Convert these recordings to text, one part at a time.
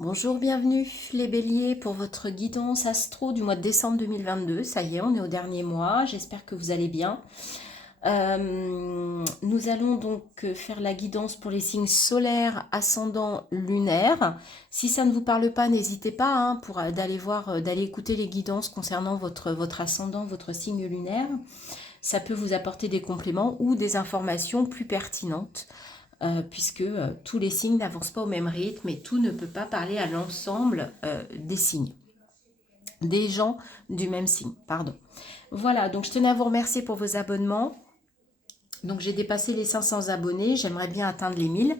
Bonjour, bienvenue les béliers pour votre guidance astro du mois de décembre 2022. Ça y est, on est au dernier mois, j'espère que vous allez bien. Nous allons donc faire la guidance pour les signes solaires, ascendants, lunaires. Si ça ne vous parle pas, n'hésitez pas d'aller écouter les guidances concernant votre ascendant, votre signe lunaire. Ça peut vous apporter des compléments ou des informations plus pertinentes. Puisque tous les signes n'avancent pas au même rythme et tout ne peut pas parler à l'ensemble des signes, des gens du même signe, pardon. Voilà, donc je tenais à vous remercier pour vos abonnements. Donc j'ai dépassé les 500 abonnés, j'aimerais bien atteindre les 1000.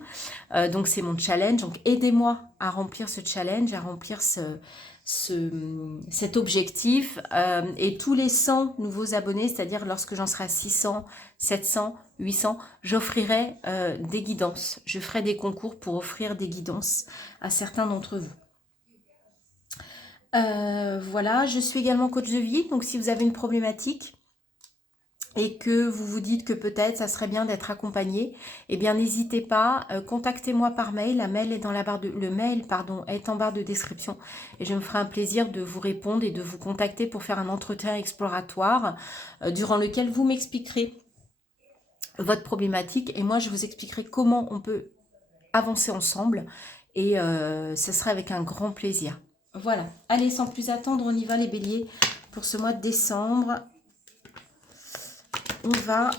Donc c'est mon challenge, donc aidez-moi à remplir ce challenge, à remplir cet objectif. Et tous les 100 nouveaux abonnés, c'est-à-dire lorsque j'en serai à 600, 700, 800, j'offrirai des guidances. Je ferai des concours pour offrir des guidances à certains d'entre vous. Voilà, je suis également coach de vie, donc si vous avez une problématique et que vous vous dites que peut-être ça serait bien d'être accompagné, eh bien n'hésitez pas, contactez-moi par mail. Le mail est en barre de description et je me ferai un plaisir de vous répondre et de vous contacter pour faire un entretien exploratoire durant lequel vous m'expliquerez votre problématique et moi je vous expliquerai comment on peut avancer ensemble et ce sera avec un grand plaisir. Voilà, allez, sans plus attendre, on y va les béliers pour ce mois de décembre. On va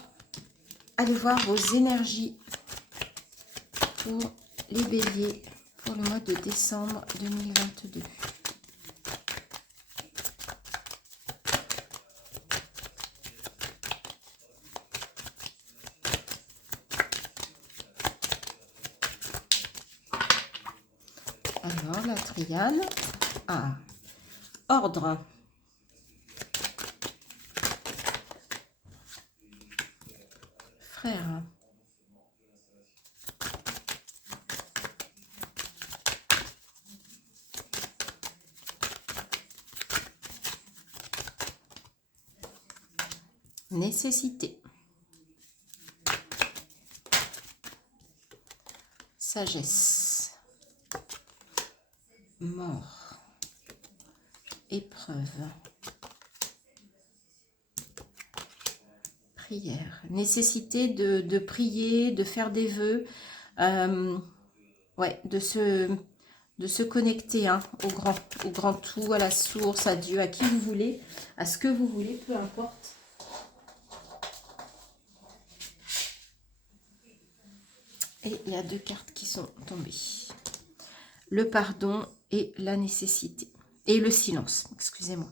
aller voir vos énergies pour les béliers pour le mois de décembre 2022. Alors, la triade. Ah, ordre. Frère. Nécessité. Sagesse. Mort. Épreuve. Prière. Nécessité de prier, de faire des vœux. Ouais, de se connecter au grand tout, à la source, à Dieu, à qui vous voulez, à ce que vous voulez, peu importe. Et il y a deux cartes qui sont tombées. Le pardon et la nécessité. Et le silence, excusez-moi.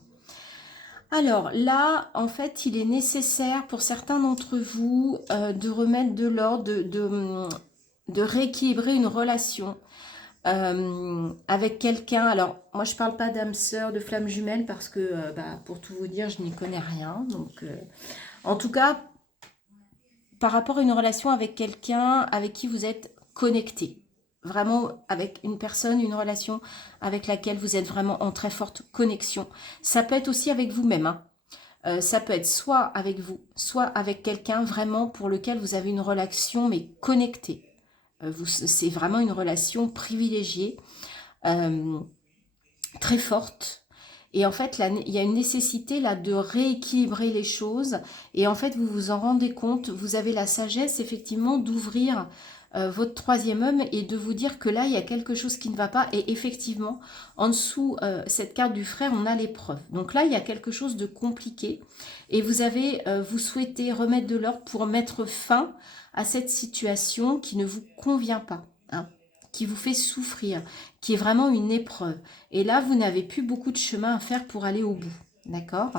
Alors là, en fait, il est nécessaire pour certains d'entre vous de remettre de l'ordre, de rééquilibrer une relation avec quelqu'un. Alors, moi, je parle pas d'âme sœur, de flamme jumelle, parce que, pour tout vous dire, je n'y connais rien. Donc, en tout cas, par rapport à une relation avec quelqu'un avec qui vous êtes connecté. Vraiment avec une personne, une relation avec laquelle vous êtes vraiment en très forte connexion. Ça peut être aussi avec vous-même. Hein. Ça peut être soit avec vous, soit avec quelqu'un vraiment pour lequel vous avez une relation mais connectée. C'est vraiment une relation privilégiée, très forte. Et en fait, là, il y a une nécessité là de rééquilibrer les choses. Et en fait, vous vous en rendez compte, vous avez la sagesse effectivement d'ouvrir votre troisième homme et de vous dire que là, il y a quelque chose qui ne va pas. Et effectivement, en dessous, cette carte du frère, on a l'épreuve. Donc là, il y a quelque chose de compliqué. Et vous souhaitez remettre de l'ordre pour mettre fin à cette situation qui ne vous convient pas. Hein, qui vous fait souffrir, qui est vraiment une épreuve. Et là, vous n'avez plus beaucoup de chemin à faire pour aller au bout. D'accord?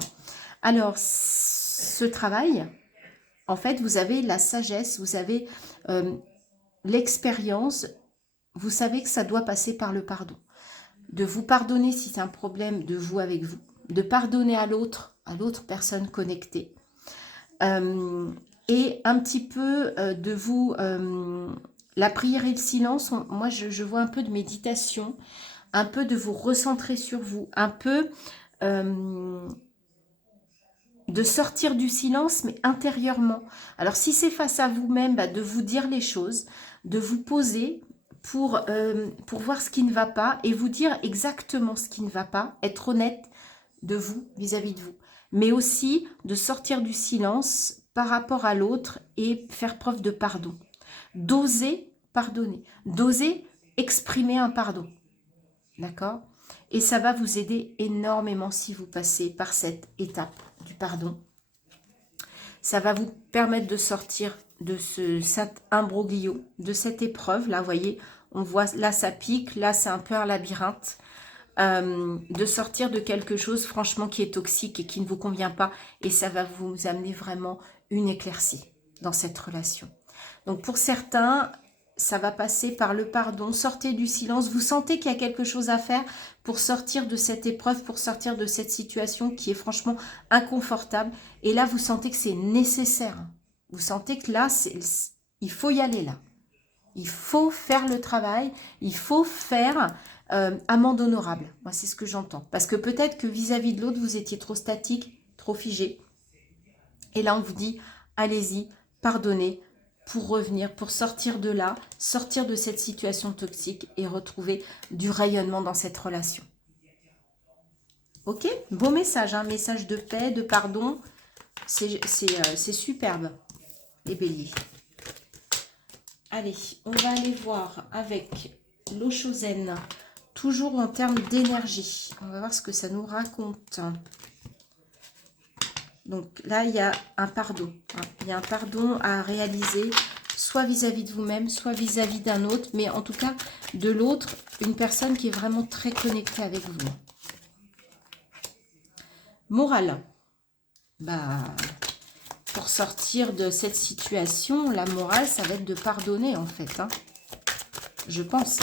Alors, ce travail, en fait, vous avez la sagesse, vous avez l'expérience, vous savez que ça doit passer par le pardon. De vous pardonner si c'est un problème de vous avec vous, de pardonner à l'autre personne connectée. Et un petit peu de vous... la prière et le silence, moi je vois un peu de méditation, un peu de vous recentrer sur vous, un peu de sortir du silence, mais intérieurement. Alors si c'est face à vous-même, de vous dire les choses, de vous poser pour voir ce qui ne va pas et vous dire exactement ce qui ne va pas, être honnête de vous, vis-à-vis de vous, mais aussi de sortir du silence par rapport à l'autre et faire preuve de pardon. D'oser pardonner, d'oser exprimer un pardon, d'accord? Et ça va vous aider énormément si vous passez par cette étape du pardon. Ça va vous permettre de sortir de cet imbroglio, de cette épreuve. Là, vous voyez, on voit, là, ça pique. Là, c'est un peu un labyrinthe. De sortir de quelque chose, franchement, qui est toxique et qui ne vous convient pas. Et ça va vous amener vraiment une éclaircie dans cette relation. Donc, pour certains, ça va passer par le pardon. Sortez du silence. Vous sentez qu'il y a quelque chose à faire pour sortir de cette épreuve, pour sortir de cette situation qui est franchement inconfortable. Et là, vous sentez que c'est nécessaire. Vous sentez que là, il faut y aller là. Il faut faire le travail. Il faut faire amende honorable. Moi, c'est ce que j'entends. Parce que peut-être que vis-à-vis de l'autre, vous étiez trop statique, trop figé. Et là, on vous dit, allez-y, pardonnez, pour revenir, pour sortir de là, sortir de cette situation toxique et retrouver du rayonnement dans cette relation. Ok? Beau message, hein? Message de paix, de pardon. C'est superbe, les béliers. Allez, on va aller voir avec l'Oshozen, toujours en termes d'énergie. On va voir ce que ça nous raconte. Donc là, il y a un pardon. Il y a un pardon à réaliser, soit vis-à-vis de vous-même, soit vis-à-vis d'un autre, mais en tout cas de l'autre, une personne qui est vraiment très connectée avec vous. Morale. Pour sortir de cette situation, la morale, ça va être de pardonner en fait. Je pense.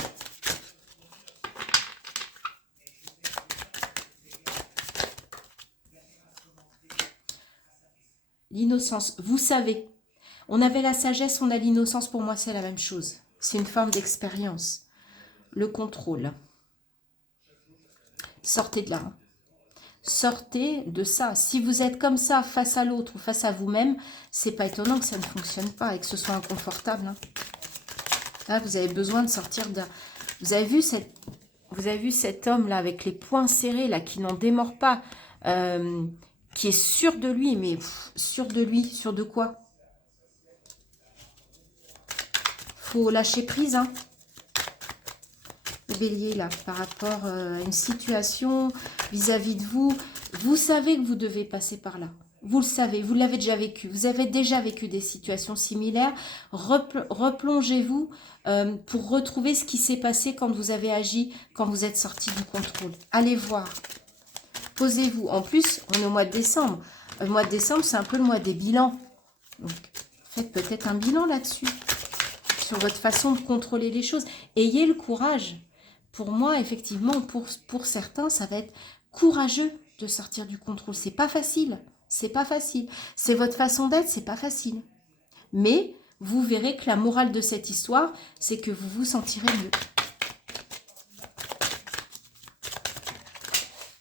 L'innocence, vous savez, on avait la sagesse, on a l'innocence, pour moi c'est la même chose. C'est une forme d'expérience. Le contrôle. Sortez de là. Sortez de ça. Si vous êtes comme ça face à l'autre ou face à vous-même, c'est pas étonnant que ça ne fonctionne pas et que ce soit inconfortable. Là, vous avez besoin de sortir de... Vous avez vu cet homme-là avec les poings serrés, là, qui n'en démord pas, qui est sûr de lui, mais sûr de lui, sûr de quoi? Faut lâcher prise, hein. Le bélier, là, par rapport à une situation vis-à-vis de vous. Vous savez que vous devez passer par là. Vous le savez, vous l'avez déjà vécu. Vous avez déjà vécu des situations similaires. Replongez-vous pour retrouver ce qui s'est passé quand vous avez agi, quand vous êtes sorti du contrôle. Allez voir. Posez-vous. En plus, on est au mois de décembre. Le mois de décembre, c'est un peu le mois des bilans. Donc, faites peut-être un bilan là-dessus. Sur votre façon de contrôler les choses. Ayez le courage. Pour moi, effectivement, pour certains, ça va être courageux de sortir du contrôle. C'est pas facile. C'est pas facile. C'est votre façon d'être, c'est pas facile. Mais vous verrez que la morale de cette histoire, c'est que vous vous sentirez mieux.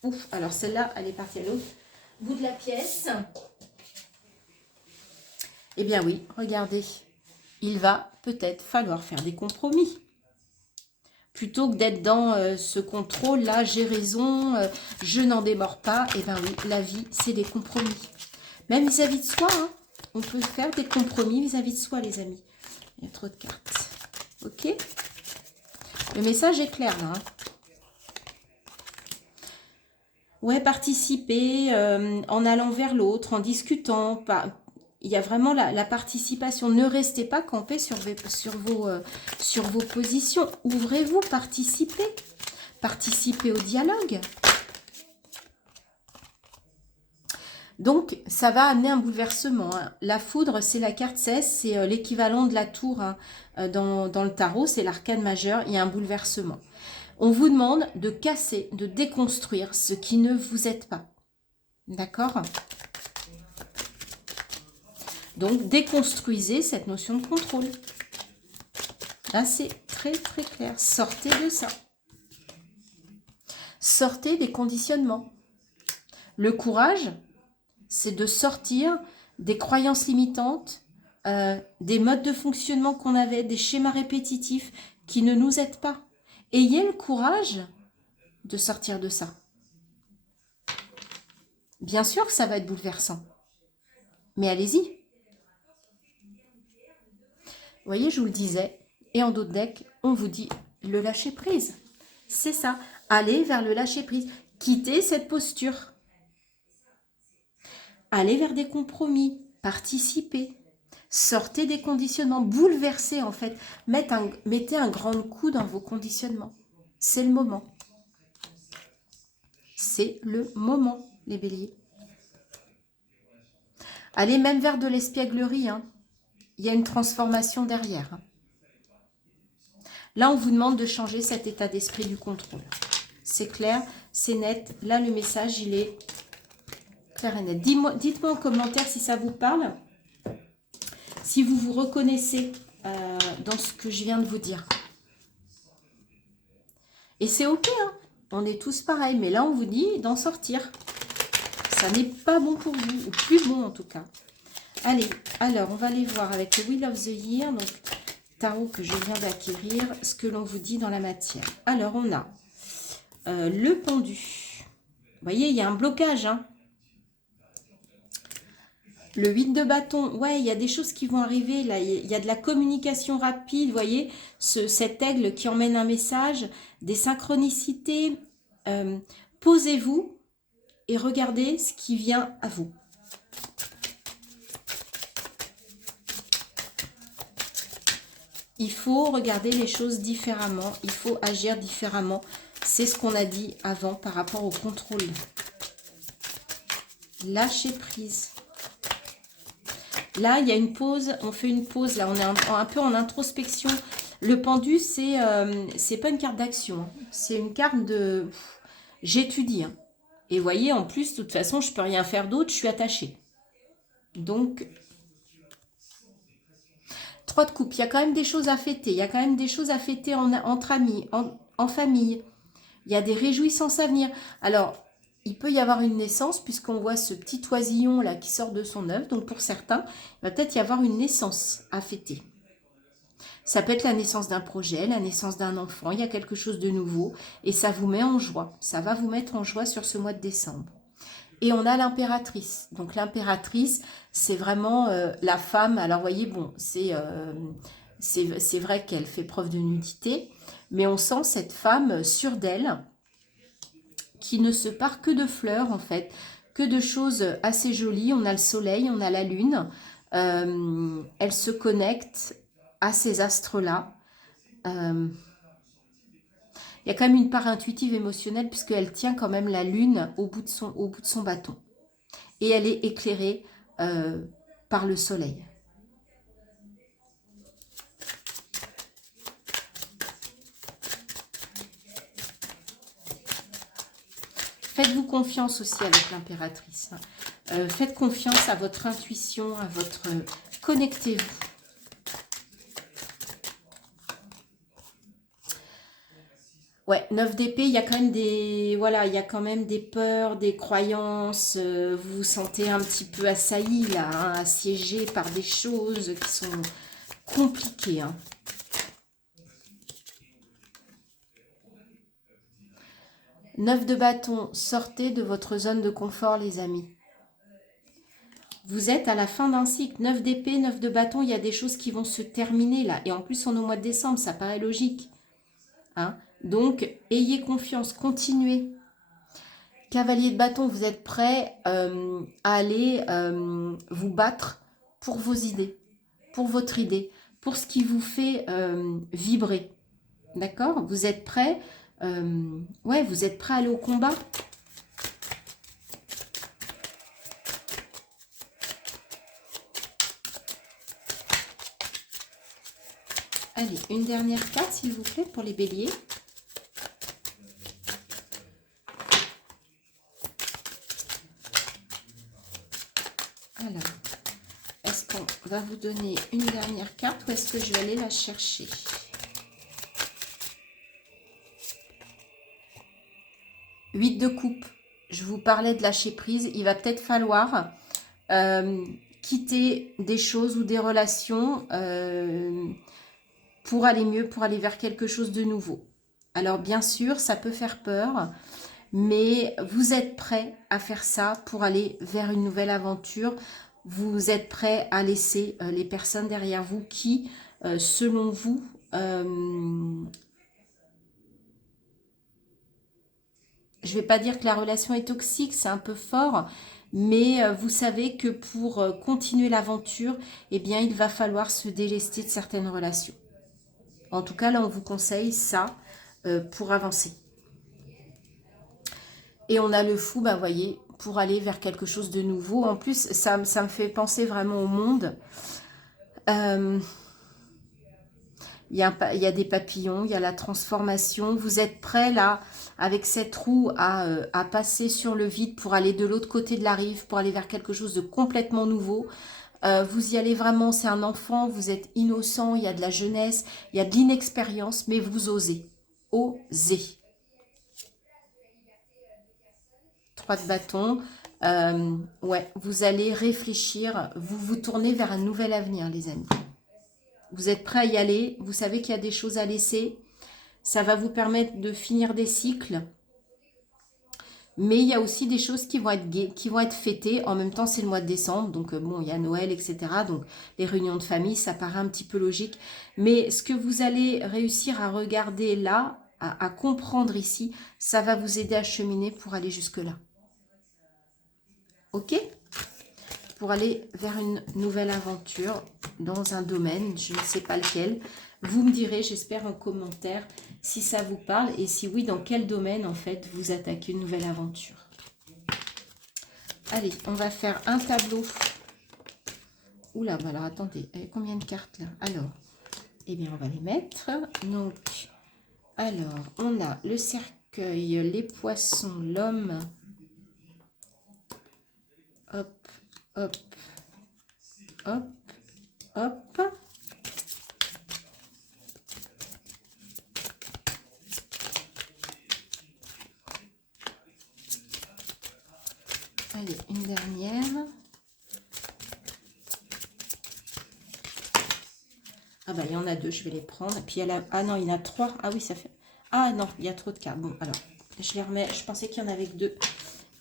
Ouf, alors celle-là, elle est partie à l'autre bout de la pièce. Eh bien oui, regardez. Il va peut-être falloir faire des compromis. Plutôt que d'être dans ce contrôle-là, j'ai raison, je n'en démords pas. Eh bien oui, la vie, c'est des compromis. Même vis-à-vis de soi, hein, on peut faire des compromis vis-à-vis de soi, les amis. Il y a trop de cartes. Ok? Le message est clair, là. Hein. Ouais, participer en allant vers l'autre, en discutant. Il y a vraiment la participation. Ne restez pas campés sur vos positions. Ouvrez-vous, participez. Participez au dialogue. Donc, ça va amener un bouleversement. Hein. La foudre, c'est la carte 16, c'est l'équivalent de la tour hein, dans le tarot, c'est l'arcane majeur. Il y a un bouleversement. On vous demande de casser, de déconstruire ce qui ne vous aide pas. D'accord ? Donc, déconstruisez cette notion de contrôle. Là, c'est très, très clair. Sortez de ça. Sortez des conditionnements. Le courage, c'est de sortir des croyances limitantes, des modes de fonctionnement qu'on avait, des schémas répétitifs qui ne nous aident pas. Ayez le courage de sortir de ça. Bien sûr que ça va être bouleversant, mais allez-y. Vous voyez, je vous le disais, et en d'autres decks, on vous dit le lâcher prise. C'est ça, allez vers le lâcher prise. Quittez cette posture. Allez vers des compromis, participez. Sortez des conditionnements, bouleversez en fait. Mettez un grand coup dans vos conditionnements. C'est le moment. C'est le moment, les béliers. Allez même vers de l'espièglerie. Hein. Il y a une transformation derrière. Hein. Là, on vous demande de changer cet état d'esprit du contrôle. C'est clair, c'est net. Là, le message, il est clair et net. Dites-moi en commentaire si ça vous parle. Si vous vous reconnaissez dans ce que je viens de vous dire. Et c'est ok, hein. On est tous pareils. Mais là, on vous dit d'en sortir. Ça n'est pas bon pour vous, ou plus bon en tout cas. Allez, alors, on va aller voir avec le Wheel of the Year, donc tarot que je viens d'acquérir, ce que l'on vous dit dans la matière. Alors, on a le pendu. Vous voyez, il y a un blocage, hein. Le 8 de bâton, ouais, il y a des choses qui vont arriver, là, il y a de la communication rapide, vous voyez, cet aigle qui emmène un message, des synchronicités. Posez-vous et regardez ce qui vient à vous. Il faut regarder les choses différemment, il faut agir différemment. C'est ce qu'on a dit avant par rapport au contrôle. Lâcher prise. Là, il y a une pause, on fait une pause, là, on est un peu en introspection. Le pendu, c'est pas une carte d'action, hein. C'est une carte de... J'étudie. Hein. Et vous voyez, en plus, de toute façon, je peux rien faire d'autre, je suis attachée. Donc, 3 de coupe, il y a quand même des choses à fêter. Il y a quand même des choses à fêter entre amis, en famille. Il y a des réjouissances à venir. Alors, il peut y avoir une naissance, puisqu'on voit ce petit oisillon là qui sort de son œuf. Donc, pour certains, il va peut-être y avoir une naissance à fêter. Ça peut être la naissance d'un projet, la naissance d'un enfant. Il y a quelque chose de nouveau et ça vous met en joie. Ça va vous mettre en joie sur ce mois de décembre. Et on a l'impératrice. Donc, l'impératrice, c'est vraiment la femme. Alors, vous voyez, bon, c'est vrai qu'elle fait preuve de nudité, mais on sent cette femme sûre d'elle, qui ne se part que de fleurs, en fait, que de choses assez jolies. On a le soleil, on a la lune. Elle se connecte à ces astres-là. Il y a quand même une part intuitive, émotionnelle, puisqu'elle tient quand même la lune au bout de son bâton. Et elle est éclairée par le soleil. Faites-vous confiance aussi avec l'impératrice. Faites confiance à votre intuition, à votre... Connectez-vous. Ouais, 9 d'épée, il y a quand même des... Voilà, il y a quand même des peurs, des croyances. Vous vous sentez un petit peu assailli, là, hein, assiégé par des choses qui sont compliquées, hein. Neuf de bâton, sortez de votre zone de confort, les amis. Vous êtes à la fin d'un cycle. 9 d'épée, 9 de bâton, il y a des choses qui vont se terminer là. Et en plus, on est au mois de décembre, ça paraît logique. Hein? Donc, ayez confiance, continuez. Cavalier de bâton, vous êtes prêt à aller vous battre pour vos idées, pour votre idée, pour ce qui vous fait vibrer. D'accord? Vous êtes prêt ouais, vous êtes prêt à aller au combat. Allez, une dernière carte, s'il vous plaît, pour les béliers. Alors, est-ce qu'on va vous donner une dernière carte ou est-ce que je vais aller la chercher? Huit de coupe. Je vous parlais de lâcher prise. Il va peut-être falloir quitter des choses ou des relations pour aller mieux, pour aller vers quelque chose de nouveau. Alors bien sûr, ça peut faire peur, mais vous êtes prêt à faire ça pour aller vers une nouvelle aventure. Vous êtes prêt à laisser les personnes derrière vous qui, selon vous, je ne vais pas dire que la relation est toxique, c'est un peu fort, mais vous savez que pour continuer l'aventure, eh bien, il va falloir se délester de certaines relations. En tout cas, là, on vous conseille ça pour avancer. Et on a le fou, bah, voyez, pour aller vers quelque chose de nouveau. En plus, ça me fait penser vraiment au monde. Il y a des papillons, il y a la transformation. Vous êtes prêts là, avec cette roue, à passer sur le vide pour aller de l'autre côté de la rive, pour aller vers quelque chose de complètement nouveau. Vous y allez vraiment, c'est un enfant, vous êtes innocent, il y a de la jeunesse, il y a de l'inexpérience, mais vous osez. Osez. 3 de bâton. Ouais, vous allez réfléchir, vous vous tournez vers un nouvel avenir, les amis. Vous êtes prêts à y aller, vous savez qu'il y a des choses à laisser. Ça va vous permettre de finir des cycles. Mais il y a aussi des choses qui vont être qui vont être fêtées. En même temps, c'est le mois de décembre. Donc, bon, il y a Noël, etc. Donc, les réunions de famille, ça paraît un petit peu logique. Mais ce que vous allez réussir à regarder là, à comprendre ici, ça va vous aider à cheminer pour aller jusque-là. Ok ? Pour aller vers une nouvelle aventure dans un domaine, je ne sais pas lequel. Vous me direz, j'espère, en commentaire si ça vous parle et si oui, dans quel domaine en fait vous attaquez une nouvelle aventure. Allez, on va faire un tableau. Oula, bah alors attendez, combien de cartes là? Alors, eh bien on va les mettre. Donc, alors, on a le cercueil, les poissons, l'homme. Hop, hop, hop, hop. Allez, une dernière. Ah bah il y en a 2, je vais les prendre. Et puis il y a ah non, il y en a 3. Ah oui, ça fait... Ah non, il y a trop de cartes. Bon, alors, je les remets. Je pensais qu'il y en avait que 2.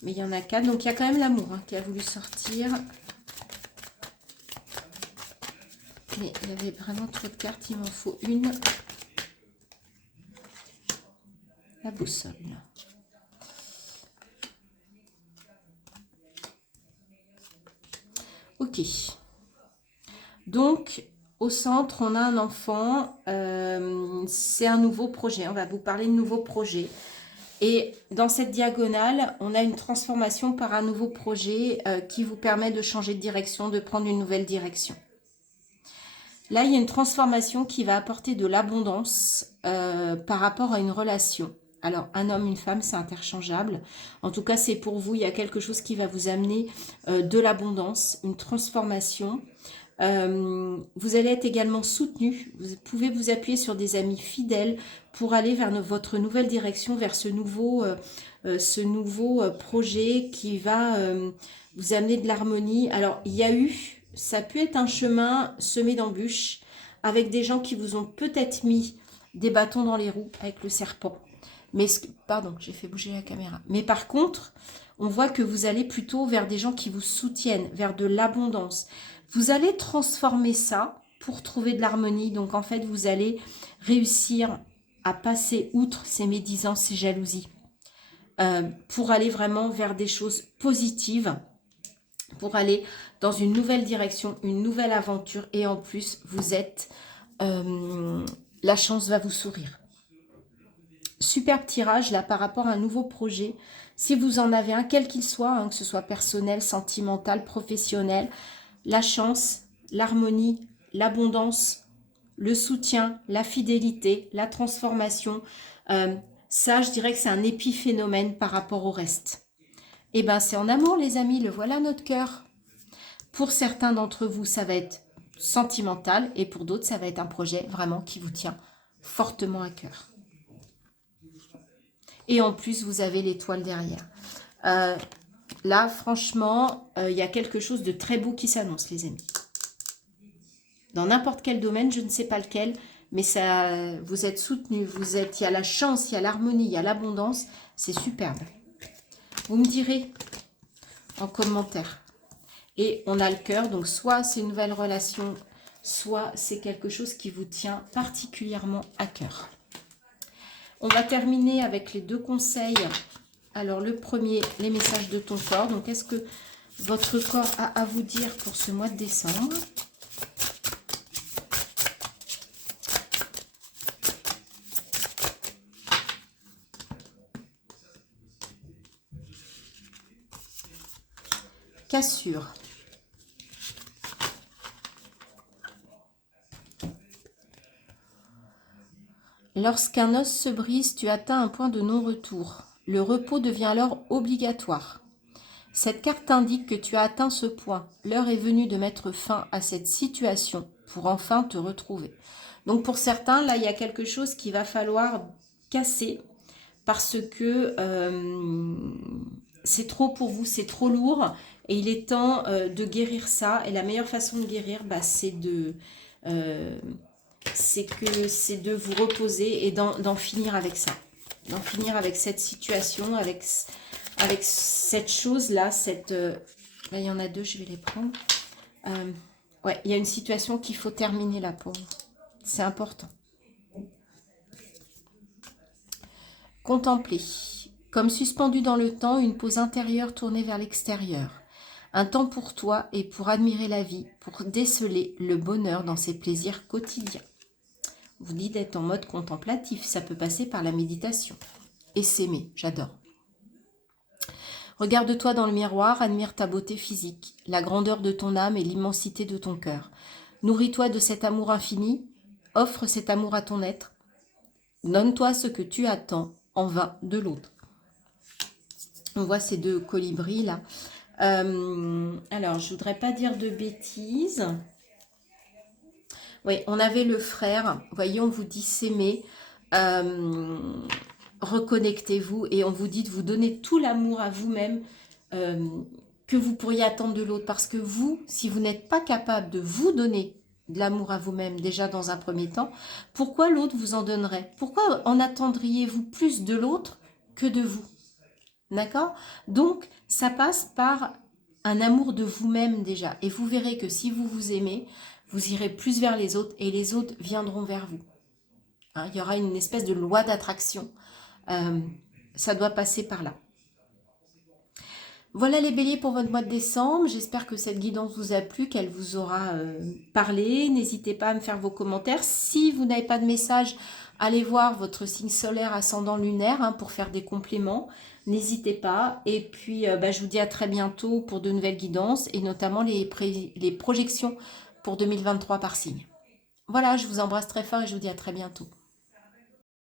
Mais il y en a 4. Donc il y a quand même l'amour qui a voulu sortir. Mais il y avait vraiment trop de cartes. Il m'en faut une. La boussole. Ok. Donc, au centre, on a un enfant. C'est un nouveau projet. On va vous parler de nouveau projet. Et dans cette diagonale, on a une transformation par un nouveau projet qui vous permet de changer de direction, de prendre une nouvelle direction. Là, il y a une transformation qui va apporter de l'abondance par rapport à une relation. Alors, un homme, une femme, c'est interchangeable. En tout cas, c'est pour vous. Il y a quelque chose qui va vous amener de l'abondance, une transformation. Vous allez être également soutenu. Vous pouvez vous appuyer sur des amis fidèles pour aller vers votre nouvelle direction, vers ce nouveau projet qui va vous amener de l'harmonie. Alors, il y a eu... Ça peut être un chemin semé d'embûches avec des gens qui vous ont peut-être mis des bâtons dans les roues avec le serpent. Mais, pardon, j'ai fait bouger la caméra. Mais par contre, on voit que vous allez plutôt vers des gens qui vous soutiennent, vers de l'abondance. Vous allez transformer ça pour trouver de l'harmonie. Donc, en fait, vous allez réussir à passer outre ces médisances, ces jalousies, pour aller vraiment vers des choses positives, pour aller dans une nouvelle direction, une nouvelle aventure. Et en plus, vous êtes... la chance va vous sourire. Superbe tirage là par rapport à un nouveau projet. Si vous en avez un, quel qu'il soit, que ce soit personnel, sentimental, professionnel, la chance, l'harmonie, l'abondance, le soutien, la fidélité, la transformation. Ça, je dirais que c'est un épiphénomène par rapport au reste. Et bien, c'est en amour, les amis. Le voilà, notre cœur. Pour certains d'entre vous, ça va être sentimental. Et pour d'autres, ça va être un projet vraiment qui vous tient fortement à cœur. Et en plus, vous avez l'étoile derrière. Là, franchement, il y a quelque chose de très beau qui s'annonce, les amis. Dans n'importe quel domaine, je ne sais pas lequel, mais ça, vous êtes soutenu, il y a la chance, il y a l'harmonie, il y a l'abondance, c'est superbe. Vous me direz en commentaire. Et on a le cœur, donc soit c'est une nouvelle relation, soit c'est quelque chose qui vous tient particulièrement à cœur. On va terminer avec les 2 conseils. Alors le premier, les messages de ton corps. Donc qu'est-ce que votre corps a à vous dire pour ce mois de décembre? Cassure. Lorsqu'un os se brise, tu atteins un point de non-retour. Le repos devient alors obligatoire. Cette carte indique que tu as atteint ce point. L'heure est venue de mettre fin à cette situation pour enfin te retrouver. Donc pour certains, là, il y a quelque chose qu'il va falloir casser parce que c'est trop pour vous, c'est trop lourd et il est temps de guérir ça. Et la meilleure façon de guérir, c'est de vous reposer et d'en finir avec ça. D'en finir avec cette situation, avec cette chose-là. Là, il y en a 2, je vais les prendre. Ouais, il y a une situation qu'il faut terminer là pour vous. C'est important. Contempler. Comme suspendu dans le temps, une pause intérieure tournée vers l'extérieur. Un temps pour toi et pour admirer la vie, pour déceler le bonheur dans ses plaisirs quotidiens. Vous dites d'être en mode contemplatif, ça peut passer par la méditation. Et s'aimer, j'adore. Regarde-toi dans le miroir, admire ta beauté physique, la grandeur de ton âme et l'immensité de ton cœur. Nourris-toi de cet amour infini, offre cet amour à ton être. Donne-toi ce que tu attends en vain de l'autre. On voit ces 2 colibris là. Alors, je voudrais pas dire de bêtises. Oui, on avait le frère. Voyez, on vous dit s'aimer. Reconnectez-vous et on vous dit de vous donner tout l'amour à vous-même que vous pourriez attendre de l'autre. Parce que vous, si vous n'êtes pas capable de vous donner de l'amour à vous-même déjà dans un premier temps, pourquoi l'autre vous en donnerait? Pourquoi en attendriez-vous plus de l'autre que de vous? D'accord? Donc, ça passe par un amour de vous-même déjà. Et vous verrez que si vous vous aimez, vous irez plus vers les autres et les autres viendront vers vous. Hein, il y aura une espèce de loi d'attraction. Ça doit passer par là. Voilà les béliers pour votre mois de décembre. J'espère que cette guidance vous a plu, qu'elle vous aura parlé. N'hésitez pas à me faire vos commentaires. Si vous n'avez pas de message, allez voir votre signe solaire ascendant lunaire pour faire des compléments. N'hésitez pas. Et puis, je vous dis à très bientôt pour de nouvelles guidances et notamment les projections pour 2023 par signe. Voilà, je vous embrasse très fort et je vous dis à très bientôt.